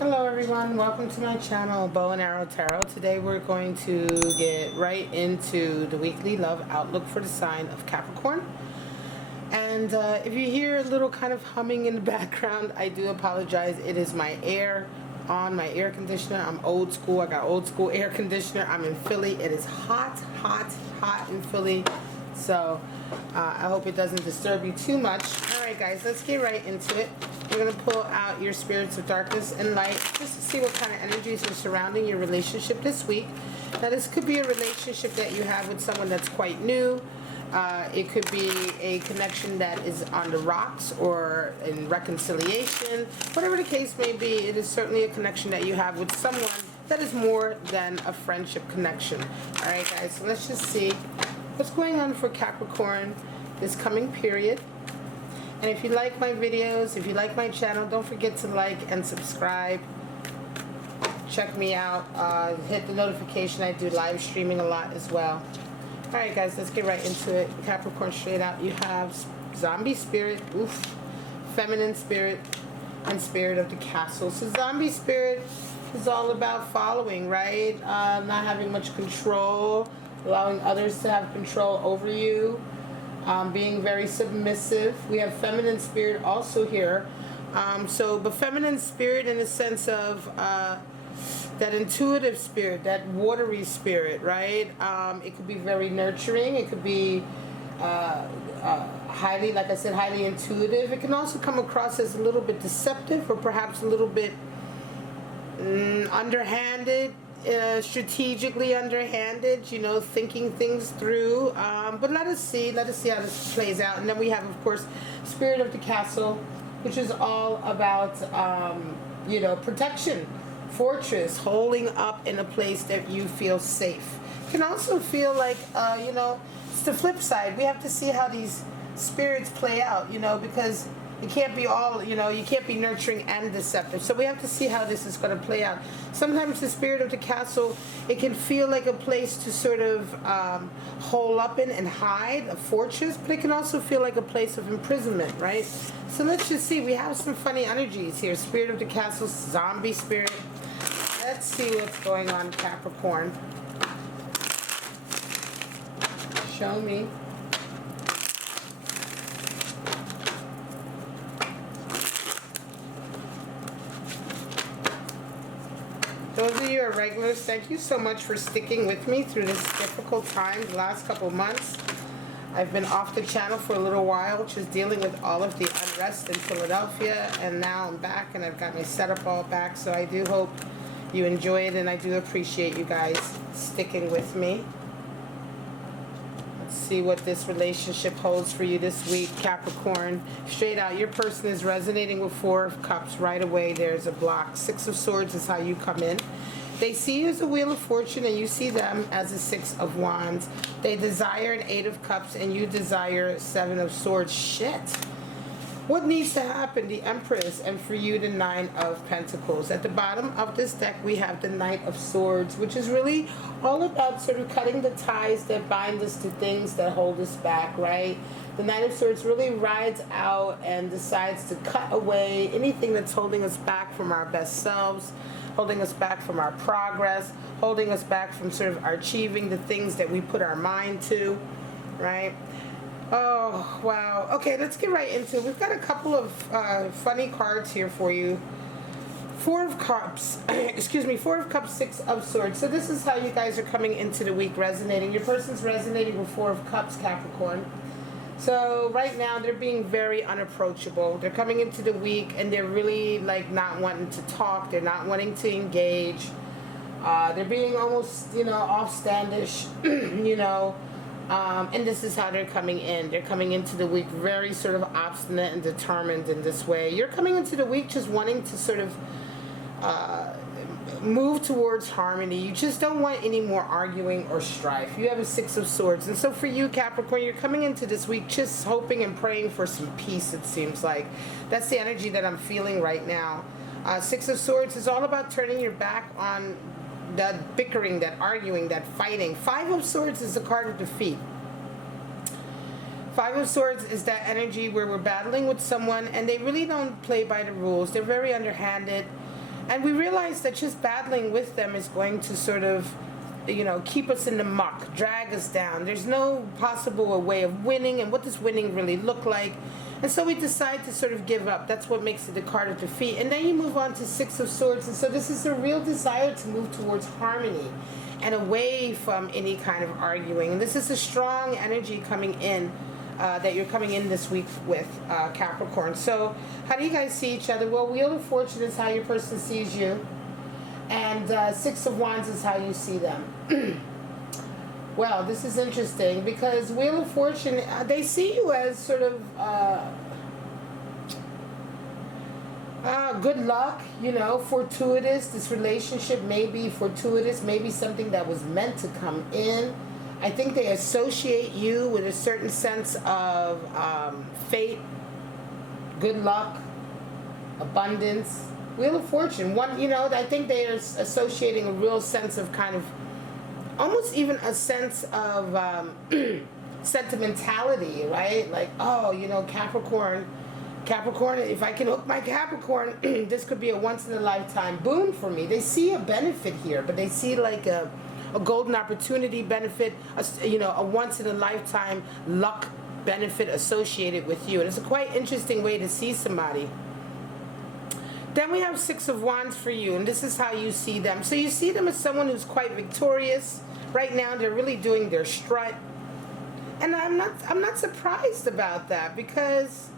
Hello everyone, welcome to my channel, Bow and Arrow Tarot. Today we're going to get right into the weekly love outlook for the sign of Capricorn. And if you hear a little kind of humming in the background, I do apologize. It is my air conditioner. I'm old school. I got old school air conditioner. I'm in Philly. It is hot in Philly. So I hope it doesn't disturb you too much. Alright guys, let's get right into it. We're going to pull out your spirits of darkness and light just to see what kind of energies are surrounding your relationship this week. Now this could be a relationship that you have with someone that's quite new. It could be a connection that is on the rocks or in reconciliation. Whatever the case may be, it is certainly a connection that you have with someone that is more than a friendship connection. Alright guys, so let's just see what's going on for Capricorn this coming period. And if you like my videos, if you like my channel, don't forget to like and subscribe. Check me out. Hit the notification. I do live streaming a lot as well. Alright guys, let's get right into it. Capricorn straight out. You have zombie spirit, feminine spirit, and spirit of the castle. So zombie spirit is all about following, right? Not having much control, allowing others to have control over you. Being very submissive. We have feminine spirit also here. But feminine spirit in the sense of that intuitive spirit, that watery spirit, right? It could be very nurturing. It could be highly, like I said, highly intuitive. It can also come across as a little bit deceptive or perhaps a little bit underhanded. Strategically underhanded, you know, thinking things through, but let us see how this plays out. And then we have, of course, spirit of the castle, which is all about you know, protection, fortress, holding up in a place that you feel safe. Can also feel like you know, it's the flip side. We have to see how these spirits play out, you know, because it can't be all, you know, you can't be nurturing and deceptive. So we have to see how this is going to play out. Sometimes the spirit of the castle, it can feel like a place to sort of hole up in and hide, a fortress, but it can also feel like a place of imprisonment, right? So let's just see. We have some funny energies here. Spirit of the castle, zombie spirit. Let's see what's going on, Capricorn. Show me. Those of you who are regulars, thank you so much for sticking with me through this difficult time the last couple of months. I've been off the channel for a little while, just dealing with all of the unrest in Philadelphia, and now I'm back and I've got my setup all back, so I do hope you enjoy it, and I do appreciate you guys sticking with me. Let's see what this relationship holds for you this week, Capricorn. Straight out, your person is resonating with Four of Cups right away. There's a block. Six of Swords is how you come in. They see you as a Wheel of Fortune and you see them as a Six of Wands. They desire an Eight of Cups and you desire Seven of Swords. Shit. What needs to happen? The Empress, and for you, the Nine of Pentacles. At the bottom of this deck, we have the Knight of Swords, which is really all about sort of cutting the ties that bind us to things that hold us back, right? The Knight of Swords really rides out and decides to cut away anything that's holding us back from our best selves, holding us back from our progress, holding us back from sort of achieving the things that we put our mind to, right? Oh, wow. Okay, let's get right into it. We've got a couple of funny cards here for you. Four of Cups, excuse me, Four of Cups, Six of Swords. So this is how you guys are coming into the week resonating. Your person's resonating with Four of Cups, Capricorn. So right now they're being very unapproachable. They're coming into the week and they're really like not wanting to talk. They're not wanting to engage. They're being almost, you know, offstandish, you know. And this is how they're coming in. They're coming into the week very sort of obstinate and determined in this way. You're coming into the week just wanting to sort of move towards harmony. You just don't want any more arguing or strife. You have a Six of Swords. And so for you, Capricorn, you're coming into this week just hoping and praying for some peace, it seems like. That's the energy that I'm feeling right now. Six of Swords is all about turning your back on that bickering, that arguing, that fighting. Five of Swords is the card of defeat. Five of Swords is that energy where we're battling with someone and they really don't play by the rules. They're very underhanded And we realize that just battling with them is going to sort of, keep us in the muck, drag us down. There's no possible way of winning, and what does winning really look like? And so we decide to sort of give up. That's what makes it the card of defeat. And then you move on to Six of Swords. And so this is a real desire to move towards harmony and away from any kind of arguing. And this is a strong energy coming in, that you're coming in this week with, Capricorn. So how do you guys see each other? Well, Wheel of Fortune is how your person sees you. And Six of Wands is how you see them. Well, this is interesting because Wheel of Fortune, they see you as sort of good luck, fortuitous. This relationship may be fortuitous, maybe something that was meant to come in. I think they associate you with a certain sense of fate, good luck, abundance. Wheel of Fortune, I think they are associating a real sense of kind of, almost even a sense of sentimentality, right? Like, Capricorn, if I can hook my Capricorn, this could be a once-in-a-lifetime boon for me. They see a benefit here, but they see like a golden opportunity benefit, a once-in-a-lifetime luck benefit associated with you. And it's a quite interesting way to see somebody. Then we have Six of Wands for you, and this is how you see them. So you see them as someone who's quite victorious. Right now, they're really doing their strut. And I'm not surprised about that, because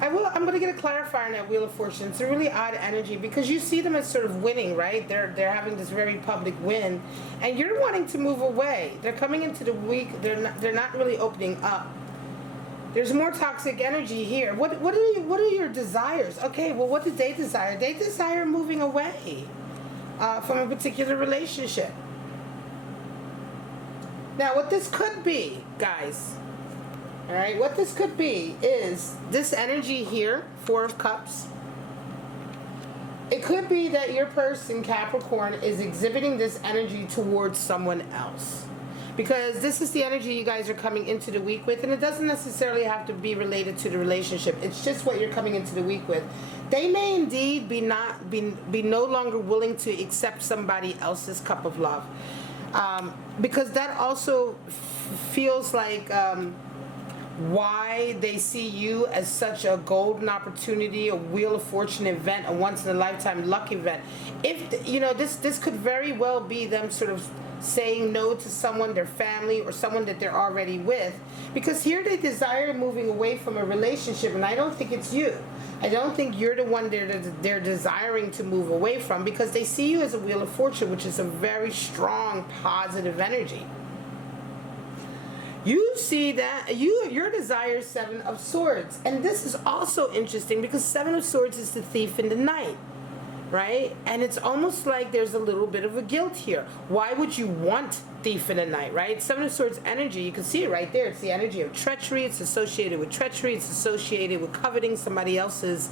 I'm going to get a clarifier on that Wheel of Fortune. It's a really odd energy because you see them as sort of winning, right? They're having this very public win, and you're wanting to move away. They're coming into the week. They're not really opening up. There's more toxic energy here. What are your desires? Okay, well, what do they desire? They desire moving away from a particular relationship. Now, what this could be, guys, all right, what this could be is this energy here, Four of Cups. It could be that your person, Capricorn, is exhibiting this energy towards someone else. Because this is the energy you guys are coming into the week with, and it doesn't necessarily have to be related to the relationship. It's just what you're coming into the week with. They may indeed be no longer willing to accept somebody else's cup of love, because that also feels like why they see you as such a golden opportunity, a Wheel of Fortune event, a once-in-a-lifetime luck event. If this could very well be them sort of saying no to someone, their family, or someone that they're already with, because here they desire moving away from a relationship, and I don't think it's you. I don't think you're the one they're desiring to move away from, because they see you as a Wheel of Fortune, which is a very strong, positive energy. You see that your desire is Seven of Swords, and this is also interesting because Seven of Swords is the thief in the night. Right? And it's almost like there's a little bit of a guilt here. Why would you want thief in the night, right? Seven of Swords energy, you can see it right there. It's the energy of treachery. It's associated with treachery. It's associated with coveting somebody else's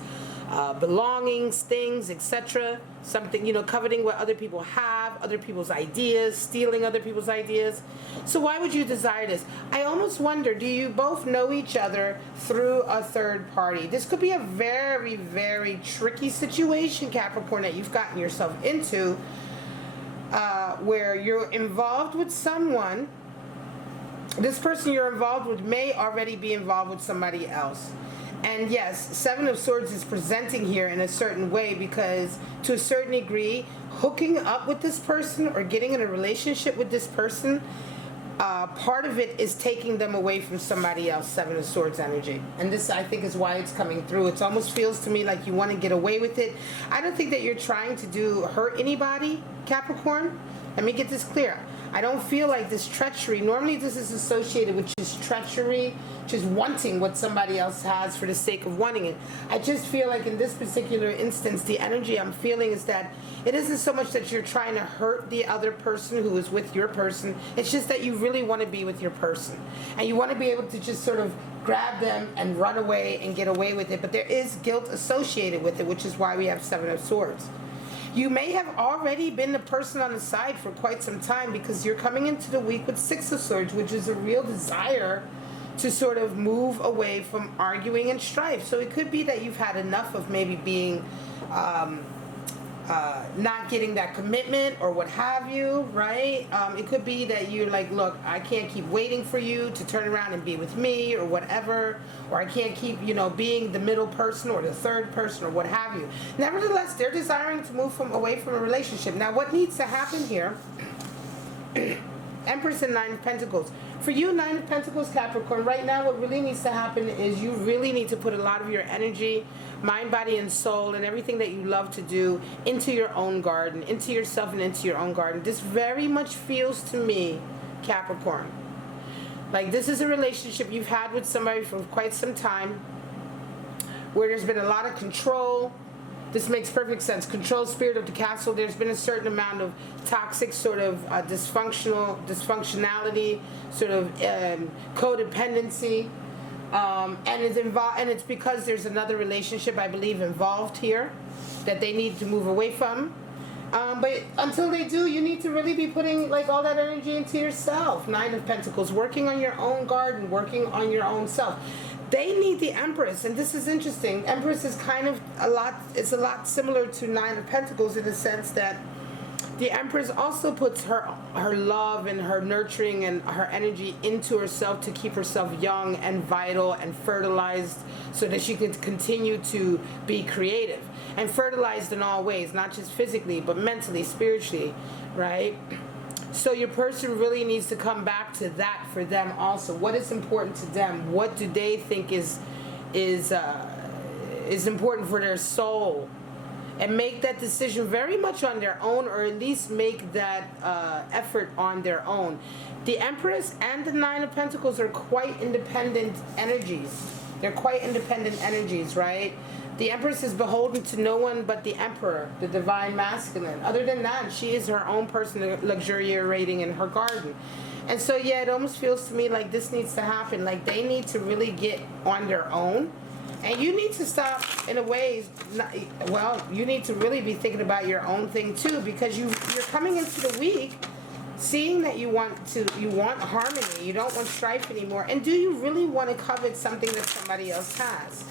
belongings, things, etc. Something, coveting what other people have, other people's ideas, stealing other people's ideas. So why would you desire this? I almost wonder, do you both know each other through a third party? This could be a very, very tricky situation, Capricorn, that you've gotten yourself into, where you're involved with someone. This person you're involved with may already be involved with somebody else. And yes, Seven of Swords is presenting here in a certain way because, to a certain degree, hooking up with this person or getting in a relationship with this person, part of it is taking them away from somebody else, Seven of Swords energy. And this, I think, is why it's coming through. It almost feels to me like you want to get away with it. I don't think that you're trying to hurt anybody, Capricorn. Let me get this clear. I don't feel like this treachery, normally this is associated with just treachery, just wanting what somebody else has for the sake of wanting it. I just feel like in this particular instance, the energy I'm feeling is that it isn't so much that you're trying to hurt the other person who is with your person. It's just that you really want to be with your person. And you want to be able to just sort of grab them and run away and get away with it. But there is guilt associated with it, which is why we have Seven of Swords. You may have already been the person on the side for quite some time because you're coming into the week with Six of Swords, which is a real desire to sort of move away from arguing and strife. So it could be that you've had enough of maybe being not getting that commitment or what have you, right? It could be that you're like, look, I can't keep waiting for you to turn around and be with me or whatever, or I can't keep, being the middle person or the third person or what have you. Nevertheless, they're desiring to move away from a relationship. Now, what needs to happen here? Empress and Nine of Pentacles. For you, Nine of Pentacles, Capricorn, right now what really needs to happen is you really need to put a lot of your energy, mind, body, and soul, and everything that you love to do into your own garden, into yourself and into your own garden. This very much feels to me, Capricorn, like this is a relationship you've had with somebody for quite some time where there's been a lot of control. This makes perfect sense. Control, spirit of the castle. There's been a certain amount of toxic sort of dysfunctionality, sort of codependency, and it's because there's another relationship, I believe, involved here that they need to move away from. But until they do, you need to really be putting like all that energy into yourself. Nine of Pentacles, working on your own garden, working on your own self. They need the Empress, and this is interesting. Empress is kind of a lot similar to Nine of Pentacles in the sense that the Empress also puts her love and her nurturing and her energy into herself to keep herself young and vital and fertilized so that she can continue to be creative and fertilized in all ways, not just physically, but mentally, spiritually, right? So your person really needs to come back to that for them also. What is important to them? What do they think is important for their soul? And make that decision very much on their own, or at least make that effort on their own. The Empress and the Nine of Pentacles are quite independent energies. They're quite independent energies, right? The Empress is beholden to no one but the Emperor, the divine masculine. Other than that, she is her own person luxuriating in her garden. And so, yeah, it almost feels to me like this needs to happen. Like they need to really get on their own. And you need to stop, in a way, you need to really be thinking about your own thing too, because you're coming into the week seeing that you want harmony, you don't want strife anymore. And do you really want to covet something that somebody else has?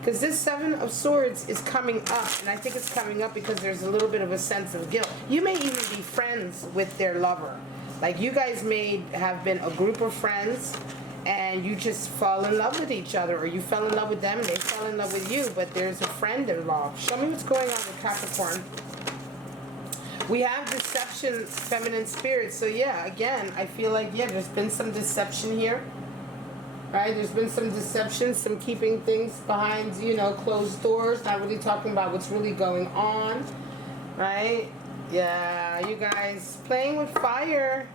Because this Seven of Swords is coming up, and I think it's coming up because there's a little bit of a sense of guilt. You may even be friends with their lover. Like you guys may have been a group of friends, and you just fall in love with each other, or you fell in love with them and they fell in love with you, but there's a friend involved. Show me what's going on with Capricorn. We have deception, feminine spirit. So yeah, again, I feel like, yeah, there's been some deception here. Right? There's been some deception, some keeping things behind, closed doors, not really talking about what's really going on. Right? Yeah, you guys playing with fire.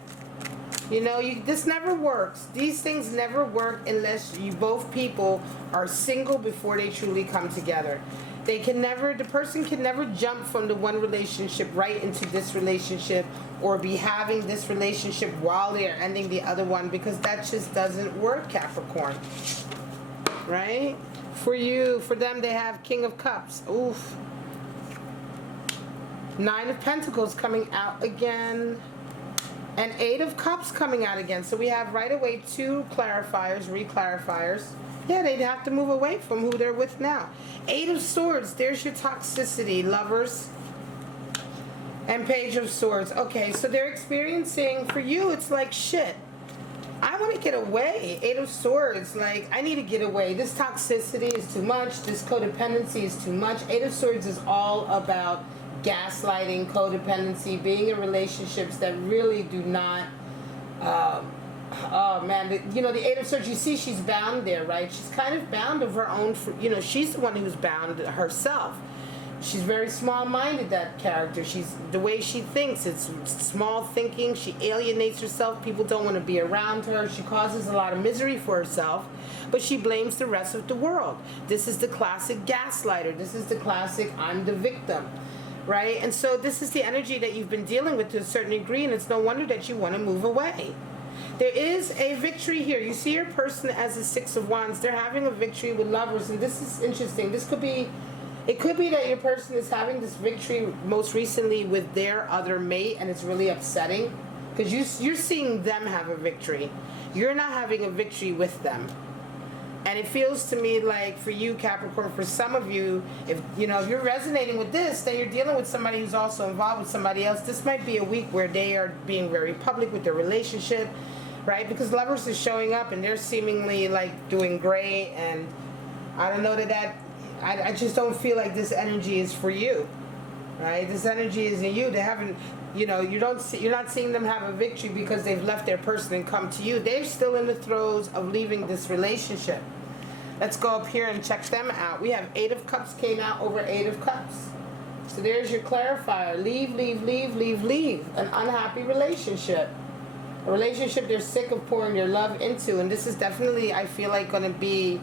This never works. These things never work unless both people are single before they truly come together. The person can never jump from the one relationship right into this relationship, or be having this relationship while they are ending the other one, because that just doesn't work, Capricorn. Right? For them, they have King of Cups. Oof. Nine of Pentacles coming out again. And Eight of Cups coming out again. So we have right away two clarifiers, re-clarifiers. Yeah, they'd have to move away from who they're with now. Eight of Swords, there's your toxicity, lovers. And Page of Swords. Okay, so they're experiencing, for you, it's like, shit, I want to get away. Eight of Swords, like, I need to get away. This toxicity is too much. This codependency is too much. Eight of Swords is all about gaslighting, codependency, being in relationships that really do not, oh man, the Eight of Swords, you see she's bound there, right? She's kind of bound of her own, she's the one who's bound herself. She's very small-minded, that character. The way she thinks, it's small thinking. She alienates herself. People don't want to be around her. She causes a lot of misery for herself, but she blames the rest of the world. This is the classic gaslighter. This is the classic I'm the victim. Right? And so this is the energy that you've been dealing with to a certain degree, and it's no wonder that you want to move away. There is a victory here. You see your person as the Six of Wands. They're having a victory with lovers, and this is interesting. It could be that your person is having this victory most recently with their other mate, and it's really upsetting. because you're seeing them have a victory. You're not having a victory with them. And it feels to me like for you, Capricorn, for some of you, if you're resonating with this, then you're dealing with somebody who's also involved with somebody else. This might be a week where they are being very public with their relationship, right? Because Lovers is showing up and they're seemingly like doing great, and I don't know I just don't feel like this energy is for you, right? This energy is in you. They haven't, you're not seeing them have a victory because they've left their person and come to you. They're still in the throes of leaving this relationship. Let's go up here and check them out. We have 8 of Cups came out over 8 of Cups. So there's your clarifier. Leave, leave, leave, leave, leave. An unhappy relationship. A relationship they're sick of pouring their love into. And this is definitely, I feel like, going to be,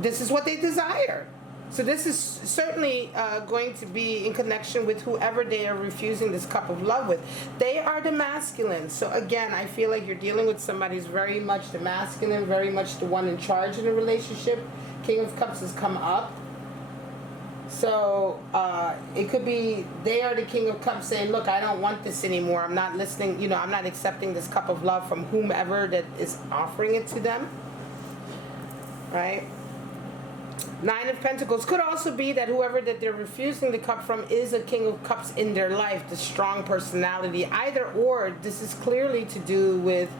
this is what they desire. So this is certainly going to be in connection with whoever they are refusing this cup of love with. They are the masculine. So again, I feel like you're dealing with somebody who's very much the masculine, very much the one in charge in the relationship. King of Cups has come up. So it could be they are the King of Cups saying, look, I don't want this anymore. I'm not listening. I'm not accepting this cup of love from whomever that is offering it to them. Right? 9 of Pentacles could also be that whoever that they're refusing the cup from is a King of Cups in their life, the strong personality. Either or, this is clearly to do with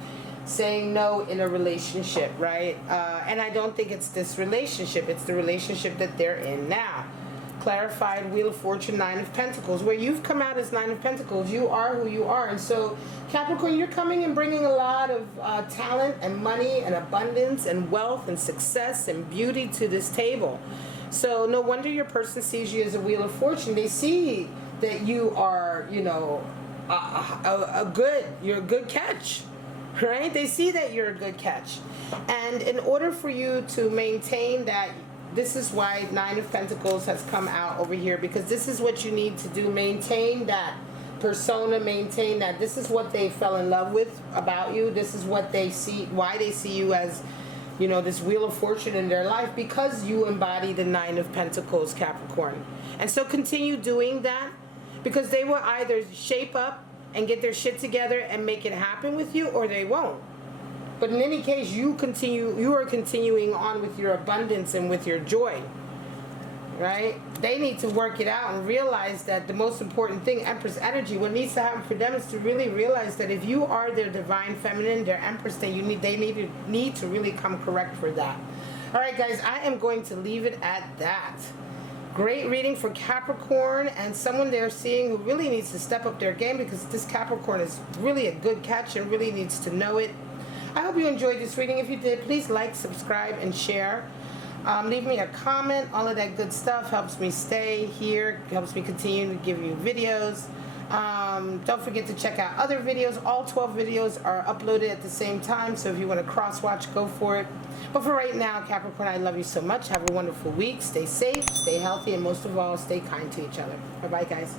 saying no in a relationship, right? And I don't think it's this relationship. It's the relationship that they're in now. Clarified Wheel of Fortune, 9 of Pentacles. Where you've come out as 9 of Pentacles, you are who you are. And so, Capricorn, you're coming and bringing a lot of talent and money and abundance and wealth and success and beauty to this table. So no wonder your person sees you as a Wheel of Fortune. They see that you are, you're a good catch, right? They see that you're a good catch. And in order for you to maintain that, this is why 9 of Pentacles has come out over here, because this is what you need to do. Maintain that persona, maintain that. This is what they fell in love with about you. This is what they see, why they see you as, this Wheel of Fortune in their life, because you embody the 9 of Pentacles, Capricorn. And so continue doing that, because they will either shape up and get their shit together and make it happen with you, or they won't. But in any case, you are continuing on with your abundance and with your joy, right? They need to work it out and realize that the most important thing, Empress energy, what needs to happen for them is to really realize that if you are their divine feminine, their Empress, then they need to really come correct for that. All right, guys, I am going to leave it at that. Great reading for Capricorn and someone they're seeing who really needs to step up their game, because this Capricorn is really a good catch and really needs to know it. I hope you enjoyed this reading. If you did, please like, subscribe, and share. Leave me a comment. All of that good stuff helps me stay here, helps me continue to give you videos. Don't forget to check out other videos. All 12 videos are uploaded at the same time, so if you want to cross-watch, go for it. But for right now, Capricorn, I love you so much. Have a wonderful week. Stay safe, stay healthy, and most of all, stay kind to each other. Bye-bye, guys.